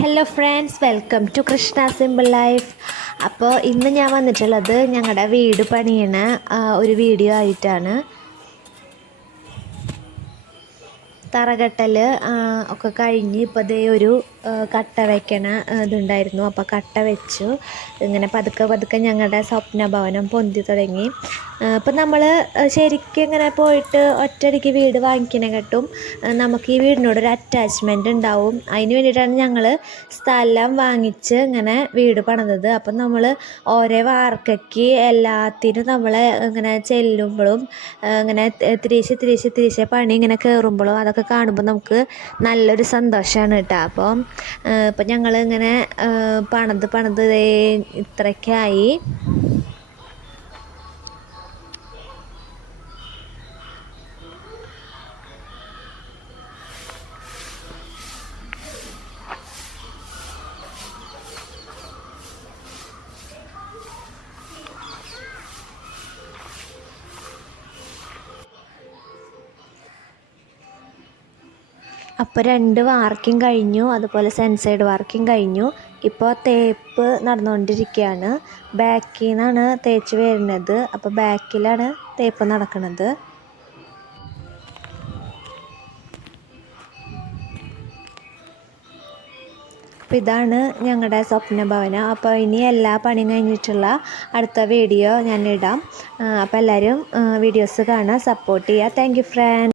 Hello friends welcome to Krishna simple life അപ്പോൾ ഇന്ന് ഞാൻ വന്നിട്ടുള്ളത് ഞങ്ങളുടെ വീട് പണിയണ ഒരു വീഡിയോ ആയിട്ടാണ്. തറകെട്ടൽ ഒക്കെ കഴിഞ്ഞ് ഇപ്പോൾ ദേ ഒരു കട്ട വയ്ക്കണ ഇതുണ്ടായിരുന്നു. അപ്പോൾ കട്ട വെച്ചു. ഇങ്ങനെ പതുക്കെ പതുക്കെ ഞങ്ങളുടെ സ്വപ്ന ഭവനം പൊന്തി തുടങ്ങി. അപ്പോൾ നമ്മൾ ശരിക്കും ഇങ്ങനെ പോയിട്ട് ഒറ്റയടിക്ക് വീട് വാങ്ങിക്കണ കേട്ടും നമുക്ക് ഈ വീടിനോട് ഒരു ഉണ്ടാവും. അതിന് വേണ്ടിയിട്ടാണ് ഞങ്ങൾ സ്ഥലം വാങ്ങിച്ച് ഇങ്ങനെ വീട് പണിതത്. അപ്പം നമ്മൾ ഓരോ വാർക്കയ്ക്ക് എല്ലാത്തിനും നമ്മൾ ഇങ്ങനെ ചെല്ലുമ്പോഴും ഇങ്ങനെ തിരിച്ച് തിരിച്ച് തിരിച്ച് പണി ഇങ്ങനെ കയറുമ്പോഴും അതൊക്കെ കാണുമ്പോൾ നമുക്ക് നല്ലൊരു സന്തോഷമാണ് കേട്ടോ. അപ്പം ഇപ്പം ഞങ്ങൾ ഇങ്ങനെ പണിത് പണിത് ഇത്രയ്ക്കായി അപ്പോൾ രണ്ട് വാർക്കും കഴിഞ്ഞു അതുപോലെ സെൻസൈഡ് വാർക്കും കഴിഞ്ഞു. ഇപ്പോൾ തേപ്പ് നടന്നുകൊണ്ടിരിക്കുകയാണ് ബാക്കിൽ നിന്നാണ് തേച്ച് വരുന്നത്. അപ്പോൾ ബാക്കിലാണ് തേപ്പ് നടക്കുന്നത് അപ്പോൾ ഇതാണ് ഞങ്ങളുടെ സ്വപ്ന ഭവനം അപ്പോൾ ഇനി എല്ലാ പണിയും കഴിഞ്ഞിട്ടുള്ള അടുത്ത വീഡിയോ ഞാൻ ഇടാം. അപ്പോൾ എല്ലാവരും വീഡിയോസ് കാണാൻ സപ്പോർട്ട് ചെയ്യുക. Thank you front